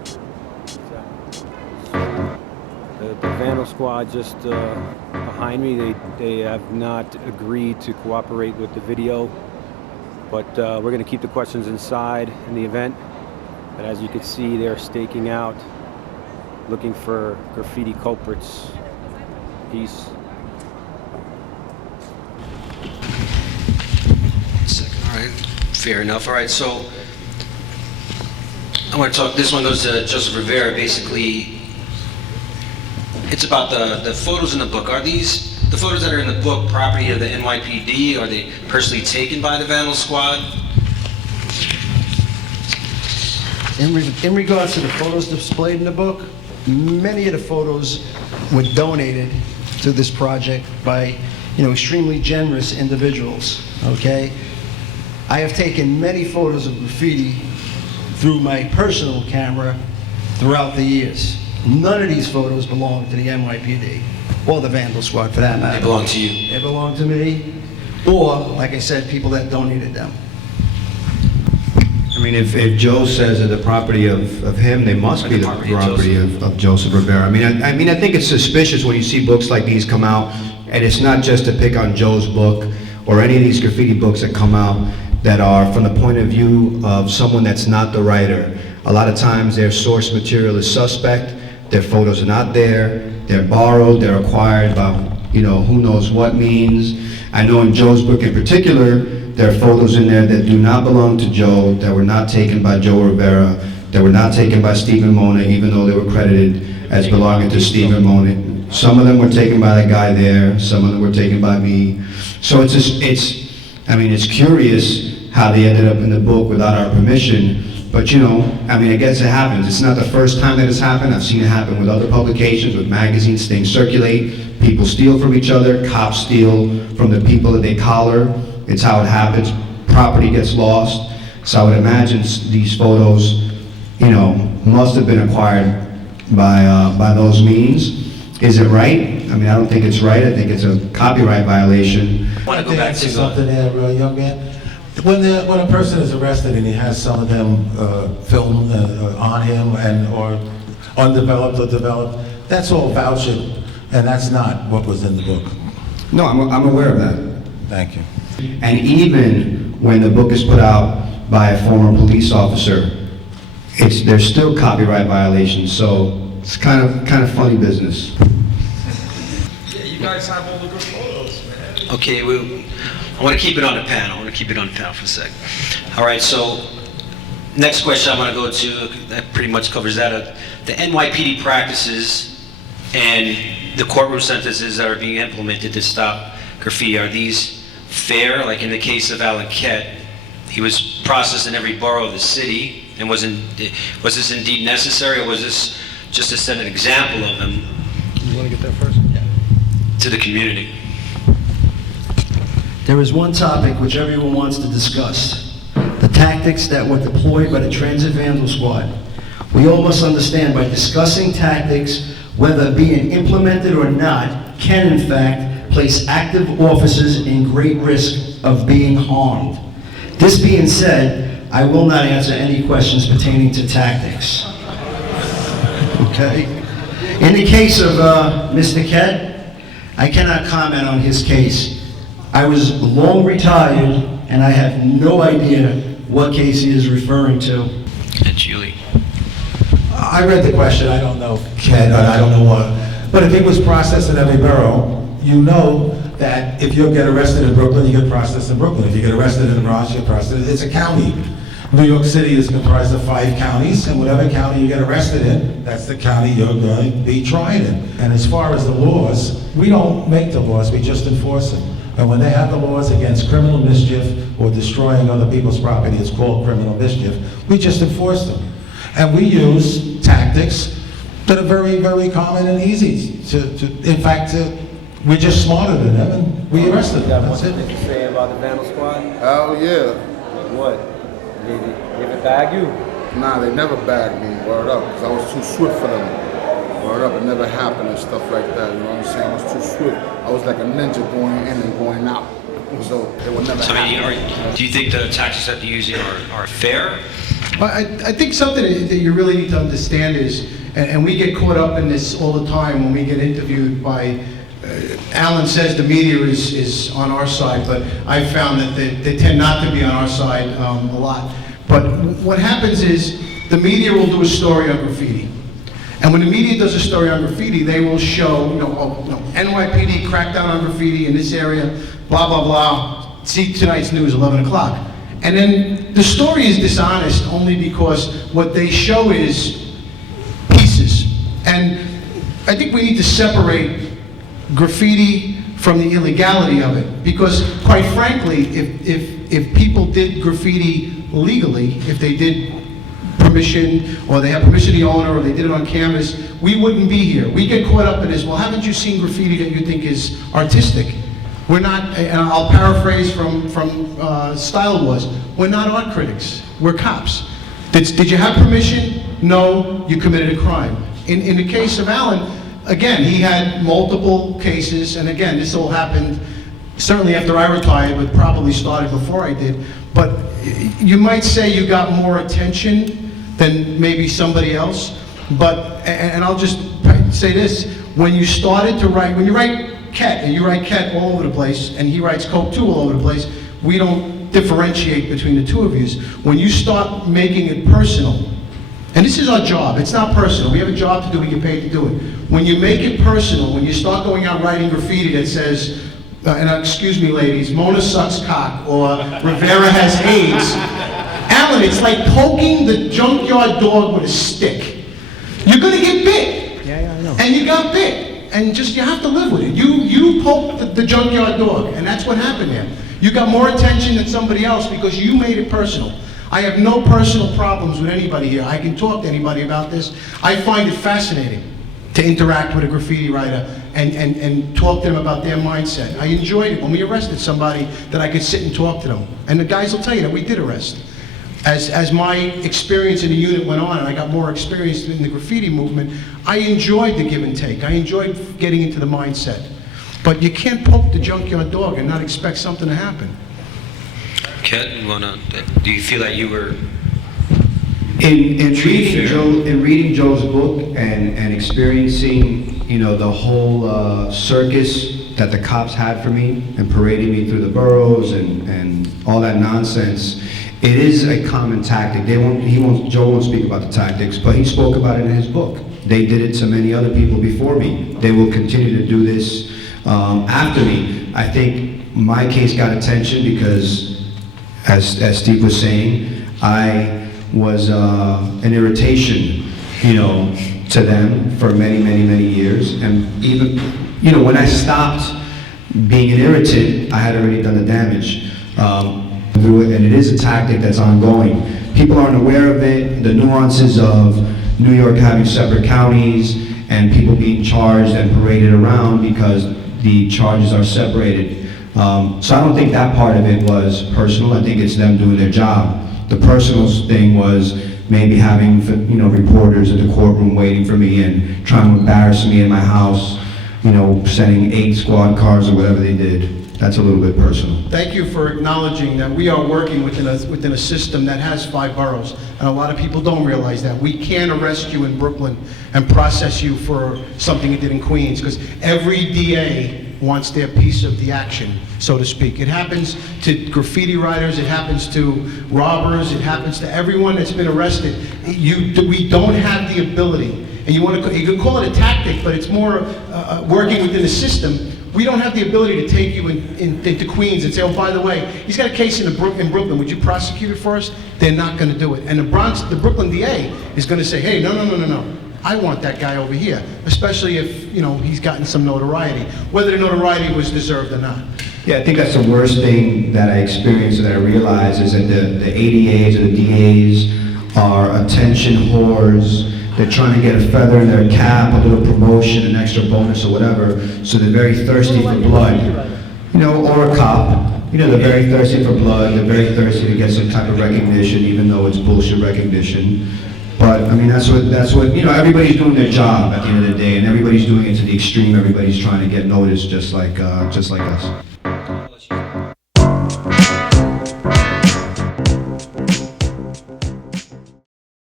The Vandal Squad just behind me, they have not agreed to cooperate with the video, but we're going to keep the questions inside in the event. But as you can see, they're staking out, looking for graffiti culprits. Peace. All right, fair enough. All right, so I want to talk, this one goes to Joseph Rivera. Basically, it's about the photos in the book. Are these, the photos that are in the book, property of the NYPD? Are they personally taken by the Vandal Squad? In regards to the photos displayed in the book, many of the photos were donated to this project by, extremely generous individuals, okay? I have taken many photos of graffiti through my personal camera throughout the years. None of these photos belong to the NYPD, or the Vandal Squad for that matter. They belong to you. They belong to me, or, like I said, people that donated them. I mean, if Joe says that the property of him, they must be the property of Joseph Rivera. I mean, I think it's suspicious when you see books like these come out, and it's not just to pick on Joe's book or any of these graffiti books that come out that are from the point of view of someone that's not the writer. A lot of times their source material is suspect, their photos are not there, they're borrowed, they're acquired by, who knows what means. I know in Joe's book in particular, there are photos in there that do not belong to Joe, that were not taken by Joe Rivera, that were not taken by Stephen Mona, even though they were credited as belonging to Stephen Mona. Some of them were taken by the guy there, some of them were taken by me. So it's curious how they ended up in the book without our permission. But I guess it happens. It's not the first time that it's happened. I've seen it happen with other publications, with magazines, things circulate, people steal from each other, cops steal from the people that they collar. It's how it happens. Property gets lost. So I would imagine these photos, must have been acquired by those means. Is it right? I don't think it's right. I think it's a copyright violation. I want to go back to something there, young man. When a person is arrested and he has some of them filmed on him or undeveloped or developed, that's all vouching, and that's not what was in the book. No, I'm aware of that. Thank you. And even when the book is put out by a former police officer, there's still copyright violations. So it's kind of funny business. Yeah, you guys have all the good photos, man. Okay, I want to keep it on the panel. For a sec. All right, so next question I want to go to, that pretty much covers that. The NYPD practices and the courtroom sentences that are being implemented to stop graffiti, are these fair? Like in the case of Alan Kett, he was processed in every borough of the city, and was this indeed necessary, or was this just to set an example of him? You want to get that first? Yeah. To the community? There is one topic which everyone wants to discuss: the tactics that were deployed by the Transit Vandal Squad. We all must understand, by discussing tactics, whether being implemented or not, can in fact place active officers in great risk of being harmed. This being said, I will not answer any questions pertaining to tactics. Okay? In the case of Mr. Kett, I cannot comment on his case. I was long retired, and I have no idea what case he is referring to. And Julie? I read the question. I don't know Ken, I don't know what. But if he was processed in every borough, you know that if you get arrested in Brooklyn, you get processed in Brooklyn. If you get arrested in Bronx, you get processed. It's a county. New York City is comprised of 5 counties, and whatever county you get arrested in, that's the county you're going to be tried in. And as far as the laws, we don't make the laws, we just enforce them. And when they have the laws against criminal mischief or destroying other people's property, it's called criminal mischief, we just enforce them. And we use tactics that are very, very common and easy. In fact, we're just smarter than them, and we arrested them. Got one thing to say about the Vandal Squad? Hell yeah. What? Did it bag you? Nah, they never bagged me, word up, because I was too swift for them. Word up, it never happened and stuff like that, you know what I'm saying? I was too swift. I was like a ninja going in and going out. It would never So, I mean, happen. do you think the tactics that you're using are fair? Well, I think something that you really need to understand is, and we get caught up in this all the time when we get interviewed by, Alan says the media is on our side, but I found that they tend not to be on our side a lot. But what happens is the media will do a story on graffiti. And when the media does a story on graffiti, they will show, NYPD crackdown on graffiti in this area, blah, blah, blah. See tonight's news, 11 o'clock. And then the story is dishonest only because what they show is pieces. And I think we need to separate graffiti from the illegality of it. Because quite frankly, if people did graffiti legally, if they did permission, or they have permission of the owner, or they did it on canvas, we wouldn't be here. We get caught up in this, well, haven't you seen graffiti that you think is artistic? We're not, and I'll paraphrase from Style Wars, we're not art critics, we're cops. Did you have permission? No, you committed a crime. In the case of Alan, again, he had multiple cases, and again, this all happened certainly after I retired, but probably started before I did. But you might say you got more attention than maybe somebody else, but, and I'll just say this, when you started to write, when you write Ket, and you write Ket all over the place, and he writes Coke too all over the place, we don't differentiate between the two of you. When you start making it personal, and this is our job, it's not personal, we have a job to do, we get paid to do it. When you make it personal, when you start going out writing graffiti that says, and excuse me ladies, Mona sucks cock, or Rivera has AIDS, Alan, it's like poking the junkyard dog with a stick. You're gonna get bit. Yeah, I know. And you got bit. And just, you have to live with it. You poked the junkyard dog, and that's what happened there. You got more attention than somebody else because you made it personal. I have no personal problems with anybody here. I can talk to anybody about this. I find it fascinating to interact with a graffiti writer and talk to them about their mindset. I enjoyed it when we arrested somebody that I could sit and talk to them. And the guys will tell you that we did arrest. As my experience in the unit went on and I got more experience in the graffiti movement, I enjoyed the give and take. I enjoyed getting into the mindset. But you can't poke the junkyard dog and not expect something to happen. Ket, do you feel that you were... In reading Joe's book and experiencing, the whole circus that the cops had for me and parading me through the boroughs and all that nonsense, it is a common tactic. Joe won't speak about the tactics, but he spoke about it in his book. They did it to many other people before me. They will continue to do this after me. I think my case got attention because, as Steve was saying, I was an irritation, to them for many, many, many years. And even, when I stopped being an irritant, I had already done the damage. And it is a tactic that's ongoing. People aren't aware of it, the nuances of New York having separate counties and people being charged and paraded around because the charges are separated. So I don't think that part of it was personal. I think it's them doing their job. The personal thing was maybe having, reporters in the courtroom waiting for me and trying to embarrass me in my house, sending 8 squad cars or whatever they did. That's a little bit personal. Thank you for acknowledging that we are working within a system that has 5 boroughs, and a lot of people don't realize that. We can't arrest you in Brooklyn and process you for something you did in Queens, because every DA wants their piece of the action, so to speak. It happens to graffiti writers, it happens to robbers, it happens to everyone that's been arrested. We don't have the ability, and you can call it a tactic, but it's more working within the system. We don't have the ability to take you into Queens and say, oh, by the way, he's got a case in Brooklyn, would you prosecute it for us? They're not going to do it. And the Brooklyn DA is going to say, hey, no. I want that guy over here, especially if, he's gotten some notoriety, whether the notoriety was deserved or not. Yeah, I think that's the worst thing that I experienced and that I realized is that the ADAs or the DAs are attention whores. They're trying to get a feather in their cap, a little promotion, an extra bonus or whatever, so they're very thirsty for blood, or a cop. They're very thirsty for blood, they're very thirsty to get some type of recognition, even though it's bullshit recognition. But, that's what, everybody's doing their job at the end of the day, and everybody's doing it to the extreme. Everybody's trying to get noticed just like us.